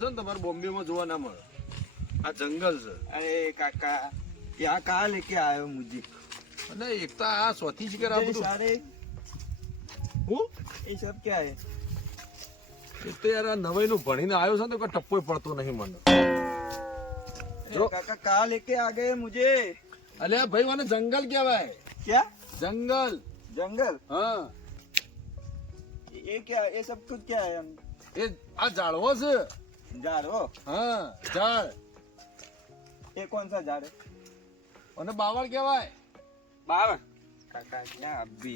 તમારે બોમ્બે માં જોવા ના મળે. આ જંગલ છે. अरे काका यहाँ कहाँ लेके आए हो मुझे? અને એક તો આ સ્વથી શિકાર આ ये બધું सारे હું ये सब क्या है? એક તો યાર આ નવાઈ નું ભણીને આવ્યો છે ને તો કોઈ ટપ્પોય પડતો નહીં મને. अरे काका कहाँ लेके आ गए मुझे? અલ્યા ભાઈ મને જંગલ કહેવાય. क्या જંગલ. जंगल? હા ये क्या ये सब कुछ क्या है? એ આ ઝાડવો છે. झाड़ हो? હા ઝાડ. ये कौन सा झाड़ है? અને બાવળ કહેવાય. बावन काका क्या अभी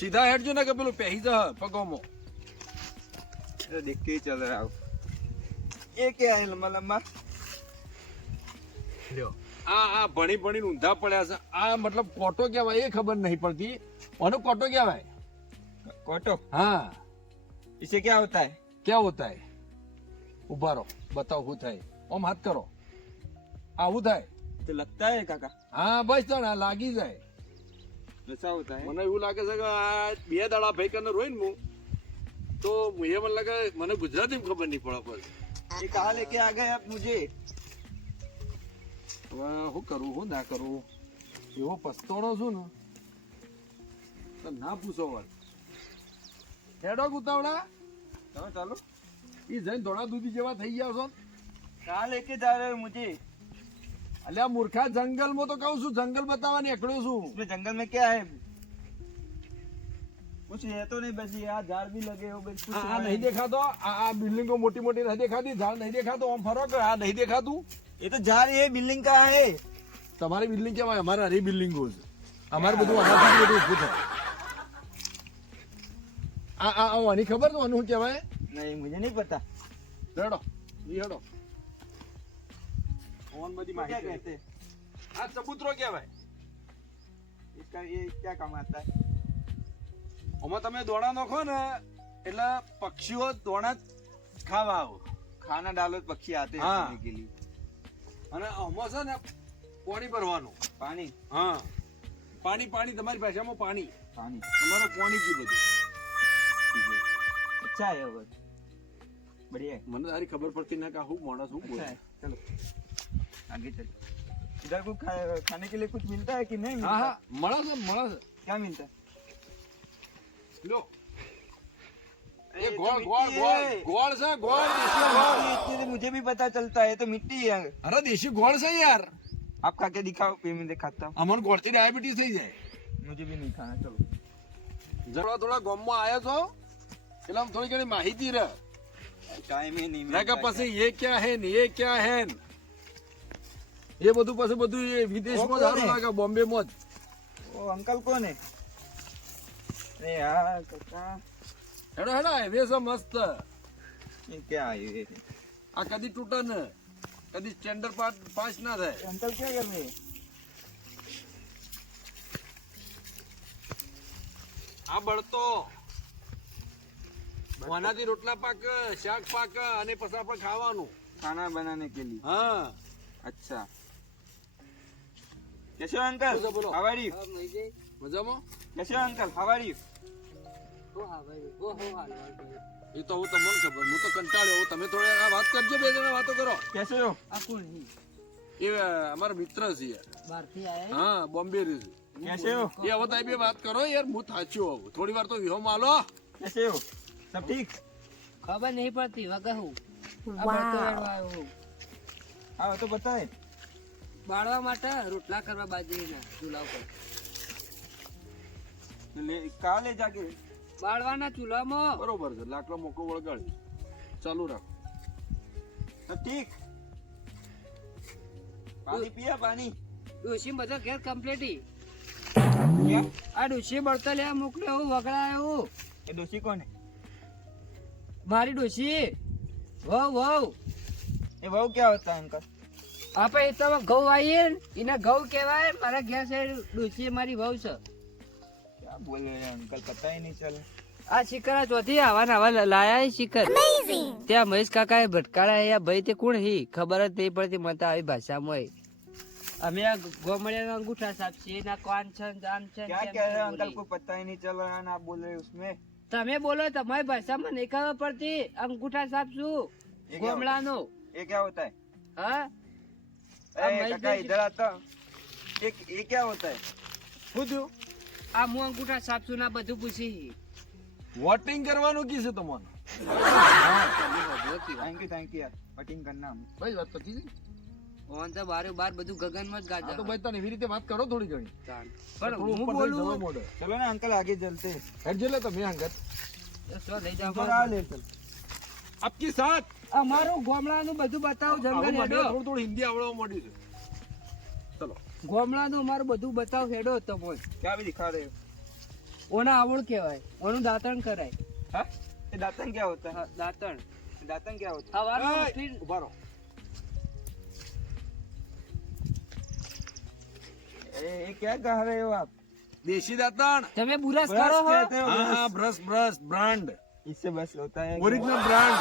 સીધા હેડજો ને કે પેલું પહેરી જા પગોમાં. तो देख के ही चल रहा हूँ. ये क्या है लंबा लंबा? લ્યો આ ભણી ભણીને ઊંધા પડ્યા છે. આ મતલબ કોટો કહેવાય એ ખબર નહીં પડતી. આનો કોટો કહેવાય. कोटो? હા इसे क्या होता है? ક્યાં હોતા હે? ઉભા રહો બતાવો શું થાય. ઓમ હાથ કરો. આવું થાય. तो लगता है काका હા બસ તણ આ લાગી જાય. ऐसा होता है? મને એવું લાગે છે કે આ બે દાડા ભાઈ કરીને રોઈ ને હું તો એ મને લાગે મને ગુજરાતી ખબર નહીં પડે પછી. ये कहाँ लेके आ गए आप मुझे? હવે શું કરું શું ના કરું એવો પસ્તાણો છું ને તો ના પૂછો વાત. હેડો ઉતાવળા चलो चलो. એ જઈને ધોળા દૂધી જેવા થઈ ગયા છો. कहाँ लेके जा रहे हो मुझे? અલ્યા મૂર્ખા જંગલમાં તો કહું છું જંગલ બતાવવા નીકળ્યો છું. इसमें जंगल में क्या है? कुछ है तो नहीं, बस यहाँ झाड़ भी लगे हो बस कुछ આ है નહીં દેખાતો. આ બિલ્ડિંગો મોટી મોટી નથી દેખાતી. ઝાડ નહીં દેખાતો. આમ ફરો કે આ નહીં દેખાતું. ये तो झाड़ है, बिल्डिंग का है. તમારી બિલ્ડિંગ કેવાય અમારે હરી બિલ્ડિંગો છે. અમારે બધું આનાથી બધું ઊભું થાય. આ આની ખબર તો આનું શું કહેવાય? नहीं मुझे नहीं पता. હેડો ઈ હેડો ઓન બધી क्या માહિતી कहते हैं? આ ચબૂતરો કહેવાય. इसका ये क्या काम आता है? આમાં તમે દોણા નાખો ને એટલે પક્ષીઓ દોણા જ ખાવા આવો. खाना डालो तो पक्षी आते हैं हाँ. खाने के लिए. અને આમાં છે ને પાણી ભરવાનું. पानी હા પાણી પાણી તમારી ભાષામાં પાણી. पानी તમારે પાણી જી બધું. ठीक है. अच्छा है वो, बढ़िया है. મને તારી ખબર પડતી ના કે હું માણસ હું अच्छा બોલે. है. चलो आगे चलो. इधर को खाने के लिए कुछ मिलता है कि नहीं હા मिलता? હા મળે છે મળે છે. क्या मिलता है? લો अरे એ ये तो ગોળ मिट्टी ગોળ ગોળ है. ગોળ છે ગોળ દેશી ગોળ. इतने से मुझे भी पता चलता है, तो मिट्टी है. અરે દેશી ગોળ છે યાર. आप खा के दिखाओ, फिर मैं दिखाता हूँ. અમને ગોળથી ડાયાબિટીસ થઈ જાય. मुझे भी नहीं खाना. चलो. થોડા થોડા ગામમાં આવ્યો છો એટલે આમ થોડી ઘણી માહિતી રહે. टाइम ही नहीं ના કે मिलता. પછી એ ક્યાં હે ને એ ક્યાં હે ને એ બધું પછી બધું એ વિદેશમાં જ સારું લાગે બોમ્બેમાં જ. वो अंकल कौन है? अरे यार काका, હેડો હેડો હાઈવે છે મસ્ત. ये क्या है ये? આ કદી તૂટે ને કદી સ્ટેન્ડર્ડ પાસ ના થાય. अंकल क्या कर रहे हैं? આ બળતો આનાથી રોટલા પાક શાક પાક અને પછી આપણે ખાવાનું. खाना बनाने के लिए. હા अच्छा. कैसे हो अंकल? बोलो, बोलो. How are you? મજામાં. कैसे हो अंकल? How are you? એ તો હું તમને ખબર હું તો કંટાળ્યો. હવે તમે થોડી આ વાત કરજો. બે જણા વાતો કરો. कैसे हो? એ અમારા મિત્ર છે હા બોમ્બે રહે છે. कैसे हो? એ હવે તમે બે વાત કરો યાર હું થાચ્યો હવે. થોડી વાર તો વિહો માલો. कैसे हो? सब ठीक? ખબર નહીં પડતી વગર હું हाँ तो बताए. બાળવા માટે રોટલા કરવા બાજરીના ચૂલા ઉપર कहाँ ले जाके? બાળવાના ચૂલામાં બરોબર છે. લાકડો મોકો વળગાડી ચાલુ રાખો. सब ठीक? पानी पिया पानी? ડોશી બધો ઘેર કમ્પ્લીટ क्या? આ ડોશી બળતા લેવા મોકલ્યો હું વગડા એવું ये दोषी कौन है? મારી ડોશી વહુ વહુ ये वो क्या होता है अंकल? આપણે એ તો ઘઉં આવીએ એને ઘઉં કહેવાય મારા ઘેર છે ડોશી મારી વહુ છે क्या बोल रहे हैं अंकल, पता ही नहीं चला. આ શિખર ચોથી આવા ને આવા લાયા શિખર ત્યાં મહેશ કાકા એ ભટકાડા ભાઈ તે કોણ હી ખબર જ નહીં પડતી મને તો આવી ભાષામાં અમે આ ગોમડિયા અંગૂઠા સાહેબ છે ના કોણ છે જાન છે क्या कह रहे हैं अंकल, को पता ही नहीं चल रहा है ना, आप बोल रहे हैं उसमें. તમે બોલો તમારી ભાષામાં નહીં ખબર પડતી અંગૂઠા સાપ શું ये क्या ગોમડાનો ये क्या होता है? હા अरे महेश काका भाई- इधर आता ये क्या होता है? શું થયું આ હું અંગૂઠા સાપ શું ના બધું પૂછી વોટિંગ કરવાનું કી છે તમારે थैंक यू यार कटिंग करना हम ભાઈ વાત પતી ગઈ? ઓન તો બારે બાર બધું ગગનમાં જ હા તો ગાજા ભાઈ તને એવી રીતે વાત કરો થોડી ઘણી પણ થોડું હું ઉપર થઈને જવા બોલું મોડે. चलो ना अंकल आगे चलते हैं હેડજે લે તમે અંગત તો શું લઈ જાવ ऊपर आ ले चल આપકી સાથ અમારું ગોમડાનું બધું બતાવું હવે જંગલ મને હેડો થોડું થોડું હિન્દી આવડવા માંડ્યું છે ચલો ગોમડાનું અમારું બધું બતાવ હેડો તો બોલ क्या भी दिखा रहे हो? ઓના આવડ કહેવાય ઓનું દાંતણ કરાય हाँ? ये दातन क्या होता है? હા, દાંતણ दातन क्या होता સવારમાં એય, ઉઠીને ઉભા રહો. है? ये क्या कह रहे हो आप? દેશી દાંતણ તમે બુરસ ब्रश કરો હો कहते हो હા ब्रश। હા બ્રશ બ્રશ બ્રાન્ડ इससे बस होता है ઓરિજિનલ બ્રાન્ડ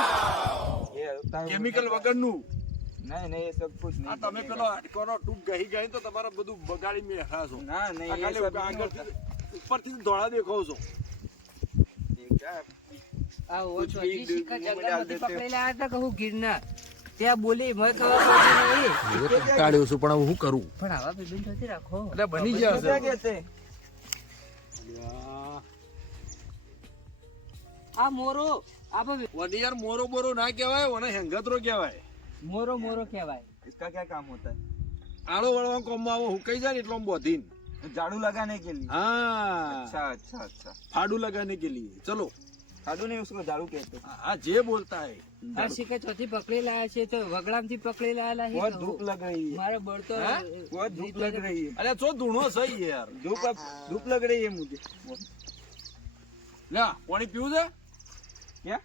ये होता है કેમિકલ વગરનું नहीं नहीं ये सब कुछ આ नहीं તમે પેલો હાડકોનો ટૂંક ગહી ગઈ તો તમારે બધું બગાડી મેઠા છો ना नहीं આ ये ખાલી सब नहीं होता। આગળથી ઉપરથી ધોળા દેખાવ છો ये क्या આ ઓ कुछ ચોથી भी શિકાર मुंह में डाल જંગલમાંથી देते हो। પકડેલા હતા કે હું ગિરનાર ત્યાં બોલી મને ખબર પડી નહીં કાઢ્યો છું પણ હું કરું પણ આવા બેબીન થતી રાખો એટલે બની इसको ગયા क्या છે कहते हैं? આ મોરો આ વડિયાર મોરો બોરો ના કહેવાય ઓને હેંગતરો કહેવાય મોરો મોરો કહેવાય इसका क्या काम होता है? આળો વળવા કોમમાં આવો હુકાઈ જાય ને એટલો આમ બોધીન झाड़ू लगाने के लिए હા अच्छा अच्छा अच्छा फाड़ू लगाने के लिए चलो झाड़ू नहीं उसको झाड़ू कहते हैं। हाँ जे बोलता है આ શિકાર ચોથી પકડી લાયા છે તો વગડામથી પકડી લાયેલા છે बहुत તો धूप लग रही है મારે બળતો हाँ? बहुत धूप लग रही है अरे चो धूणो सही है यार धूप लग रही है मुझे ला पानी पीऊ છે क्या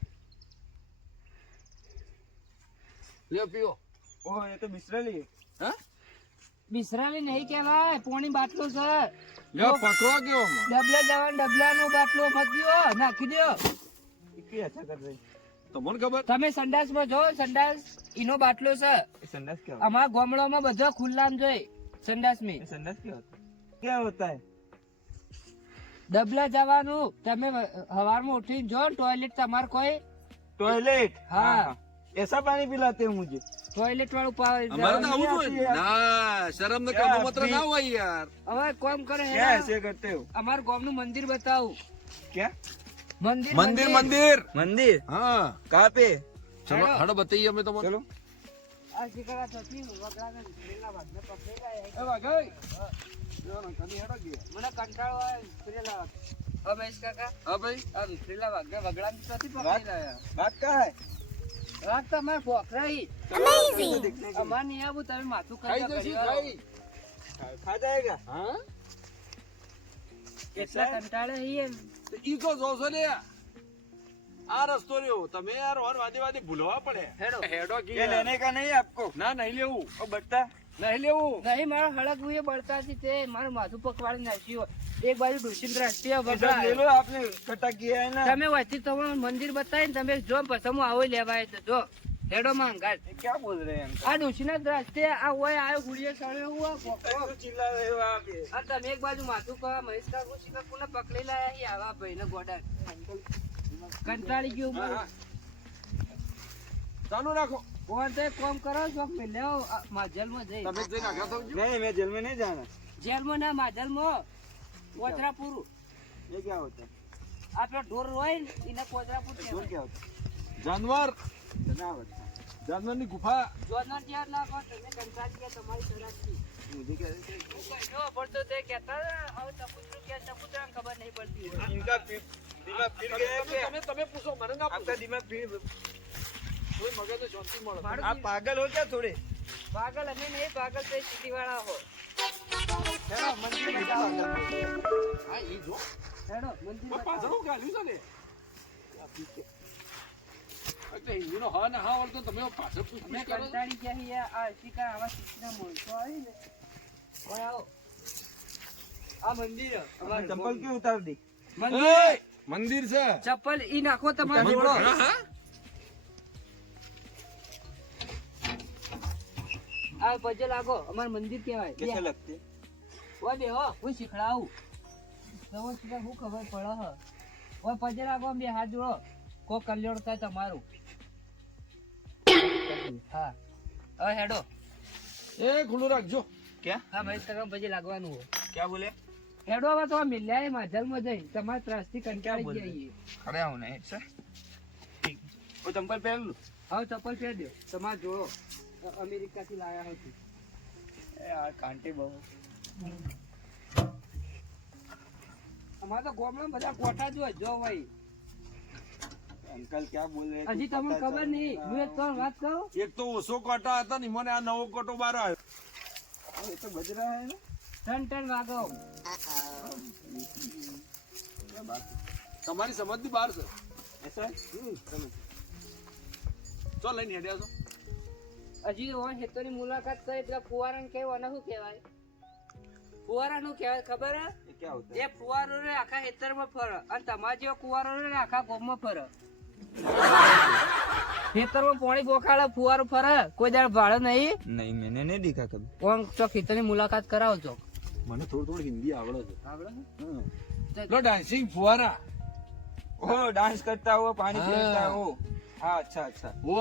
લે પીઓ ओह ये तो बिस्रली है હા બિસરાલી નહીં કહેવાય પોણી બાટલો છે લે પકડો કેવો ડબલે જવાન ડબલાનો બાટલો મત પીઓ નાખી દો इतनी अच्छा कर रही તમને ખબર તમે સંડાસમાં જો સંડાસ ઈનો બાટલો છે है संडास क्या होता અમારા ગામડામાં બધા ખુલ્લામ જોઈ સંડાસમાં है संडास क्या होता है क्या होता है ડબલા જવાનું તમે હવારમાં ઉઠીને જો ટોયલેટ તમારે કોઈ टॉयलेट हाँ। ऐसा पानी पिलाते हैं मुझे ટોયલેટ વાળું અમારે તો આવું આતી જોઈએ યાર. ના શરમ ને क्या કામ માત્ર अपनी- ના હોય યાર હવે કોમ કરે क्या ऐसे करते हो અમાર ગામનું મંદિર બતાવું क्या મંદિર મંદિર મંદિર मंदिर હા कहाँ पे ચલો હેડો. હાડો બતાઈએ અમે તમને चलो આ શિકારા થતી વગડાને પેલા ભાગને પકડેલા એ વાગઈ જો ને કની હેડો ગયા મને કંટાળો આવે પેલા ભાગ હવે મહેશ કાકા હા ભાઈ આ પેલા ભાગને વગડાને નથી પકડેલા बात कहाँ है રાત તમારે પોખરાઈ तो देखने के અમાર નહીં આવું તમે માથું ખાઈ ખાઈ જશી કરી ખાઈ लिए। खा जाएगा હા એટલા કંટાળે હી એમ તો ઈ તો જોશો લે આ રસ્તો રહ્યો તમે યાર ઓર વાદી વાદી ભૂલવા પડે હેડો હેડો ये કી लेने का नहीं है आपको ના નહીં લેવું वो बट्टा નહીં લેવું નહીં મારો હળક હુએ બળતા છે તે મારું માથું પકવાડી નાખ્યું એક બાજુ ડુસીન રાષ્ટ્રીય ये सब ले लो आपने इकट्ठा किया है ना તમે વચ્ચે તમારું મંદિર બતાવીને તમે જો પછી હું આવો લેવાય તો જો હેડો માંગાટ ये क्या बोल रहे हैं આ ડોશીના દ્રષ્ટિએ આ હોય આયો ગુડીએ સળ્યો હું આ अंकल क्यों चिल्ला रहे हो आप ये આ તમે એક બાજુ માથું કહા મહેશ કાકુ શિકા કોને પકડી લાયા હી આવા ભાઈને ગોડા કંટાળી ગયો હા, હું હા. ચાલુ રાખો કોણ તે કોમ કરો છો લેવો માજલમાં જઈ તમે જઈને આગળ થજો नहीं मैं जेल में नहीं जाना જેલમાં ના માજલમાં કોચરાપુર ये क्या होता है આપણો ઢોર હોય ને એને કોચરાપુર ढोल કહેવાય क्या होता है જાનવર जनावर જાનવરની ગુફા જોનર જ્યાં લાગો તમે કંટાળી ગયા તમારી તરફથી मुझे क्या જો પડતો તે કહેતા હતા, હવે ચપુતરું કે ચપુતરાને ખબર નહીં પડતી इनका दिमाग फिर गया है क्या તમે તમે પૂછો મને ના आपका પૂછો दिमाग फिर કોઈ મગજને શાંતિ મળે મારું आप पागल हो क्या थोड़े પાગલ અમે નહીં પાગલ તે સિટી વાળા હો હેડો મંદિરમાં જાઓ હા ઈ જો હેડો મંદિર પણ પાછળ ગાલ્યું છે ને આ પીકે એટલે હિન્દીનો હા ને હા વળતો તમે પાછળ અમે પૂછ કરો છો. કંટાળી ગયા છીએ આ શિકાર આવા શિકના માણસો આવી ને ઓય આવો આ મંદિર અમારું चप्पल क्यों उतार दी મંદિર એય, મંદિર છે ચપ્પલ ઈ નાખો તમારે મંદિર જોડો હા હા આ પજે લાગો અમાર મંદિર કહેવાય कैसे लगते ઓ બે હો હું શીખડાવું તમે શીખા હું ખબર પડે હ ઓય પજે લાગો બે હાથ જોડો કો કલ્યાણ થાય તમારું હા હવે હેડો એ ખુલ્લું રાખજો. क्या હા મહેશ કાકા પછી લાગવાનું હોય क्या बोले હેડો હવે તો મિલ્યા માધલમાં જઈ તમારા ત્રાસથી કંટાળી ગયા છીએ. खड़े होना है सर ठीक वो चंपल पहन लो હવે ચપ્પલ પહેર દો તમારે જોડો અમેરિકાથી લાયા હતી यार कांटे बहु અમારે તો ગામમાં બધા કોઠા જ હોય જો ભાઈ अंकल क्या बोल रहे हैं હજી તમને ખબર નહીં હું એક ત્રણ વાત કહું એક તો ઓછો કોટા હતા ને મને આ નવો કોટો બાર આવ્યો. ये तो बज रहा है ना ટન ટન વાગો તમારી સમજની બહાર છે. ऐसा ચો લઈને હેડ્યા છો. હજી ઓન હેતોની મુલાકાત કરી એટલે ફુવારાને કહેવાય ને શું કહેવાય ફુવારાનું કહેવાય ખબર હે ये क्या होता है એ ફુવારો રે આખા હેતરમાં ફરે અને તમારા જેવા કુવારો રે આખા ગામમાં ફરે ખેતરમાં પાણી બોખાડે ફુવારો ફરે કોઈ દાડ ભાડે નહીં नहीं मैंने नहीं देखा कभी કોણ ચોક ખેતરની મુલાકાત કરાવો છો મને થોડું હિન્દી આવડે છે. આવડે લો ડાન્સિંગ ફુવારા ओ डांस करता हुआ पानी हाँ। फेरता हो हाँ अच्छा अच्छा वो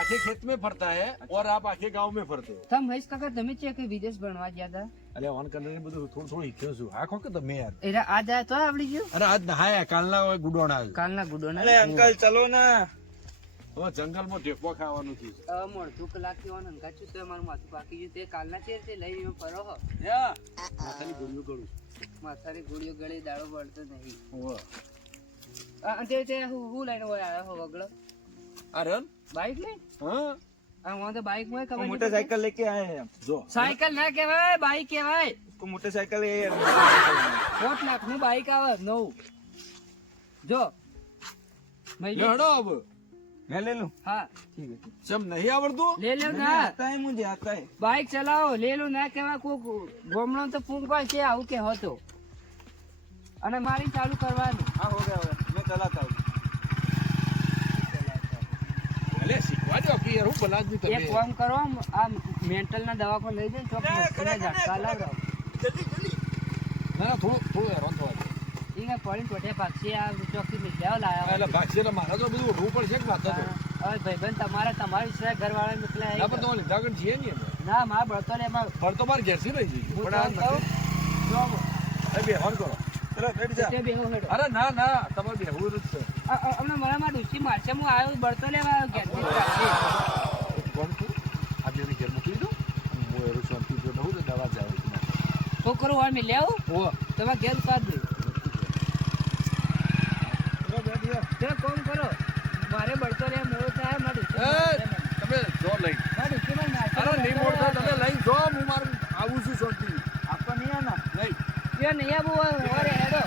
आखे खेत में फरता है और आप आखे गांव में फरते हो. તમે મહેશ કાકા તમે છે કે વિદેશ ભણવા ગયા હતા અરે ઓન કરીને બધું થોડું શીખ્યો છું. આ ખોકે તમે યાર. એટલે આ જાય તો આવડી ગયું અરે આજ નહાયા કાલના ગુડોણા. કાલના ગુડો ના अरे अंकल चलो ना હવે જંગલમાં ઢેફો ખાવાનું છે. મળતું કલાક થી ઓન હંગાચ્યું તો મારું માથું પાકી ગયું તે કાલના ચેર તે લઈ ફરો હો માથાની ગોળીઓ કરું છું. માથાની ગોળીઓ ગળે દાડો બળતો નહીં હોવે. તે હું લઈને હોય આવ્યો હો વગડો આ રન બાઈક લઈ હા આ હું તો બાઈક માં वो ખબર मोटरसाइकिल लेके आए हैं हम જો સાયકલ ના કહેવાય બાઈક કહેવાય उसको मोटरसाइकिल 4 લાખ નું બાઈક આવે નવું જો ભાઈ હેડો હવે. मैं ले लूं હા ठीक है ठीक ચમ નહીં આવડતું. લે લે है ના आता है मुझे आता है બાઈક ચલાવો લે લો ના કહેવાય કોઈ ગોમડો તો ફૂંક પાડ કે આવું કે હતો અને મારી ચાલુ કરવાનું हाँ हो गया मैं चलाता हूँ અલે શીખવા દો કે યાર હું બલાદની તમે. એક કામ કરો આ મેન્ટલ ના દવાખાને લઈ જઈને ચોક મસ્તીના ઝટકા લાવડાવો ના ના થોડું હેરાન થવા દે. ઈને પડીને ટોટે પાછી આ ચોકથી મિલ્યાઓ લાયા એટલે ભાગશે એટલે મારે તો બધું ઉઠવું પડશે કે માથે તો. હવે ભાઈબંધ તમારા વિશે ઘરવાળા ના મોકલાય પણ તમારે લીધા વગર છીએ નહીં અમે. ના મારા બળતો લે એમાં પણ તો મારે ઘેરથી રહી જઈએ. હું પણ આ તમને નથી. કહું, જો બેહવાન કરો. चलो बैठ जा તે બેહો હેડો. અરે ના ના તમારે બેહવું જ છે. હમણાં મારામાં ડૂસી મારશે હું આવ્યો બળતો લેવા આવ્યો ઘેરથી. એક કોણ છું આ બેને ઘેર મોકલી દો. હું એરો શાંતિ જો રહું તો દવા જ આવે છે. છોકરો હોય મિલ્યાઓ ઓ તમે ઘેર ઉતાર દો चलो बैठ जा તમે કોમ કરો મારે બળતો લે મોડો થાય મારા એ તમે જો લઈ. ડૂસીમાં નાખી અરે નહીં મોડતો તમે લઈ જો હું મારું આવું છું શાંતિ. आपका नहीं आना લઈ. એ નહીં આવું હોય હેડો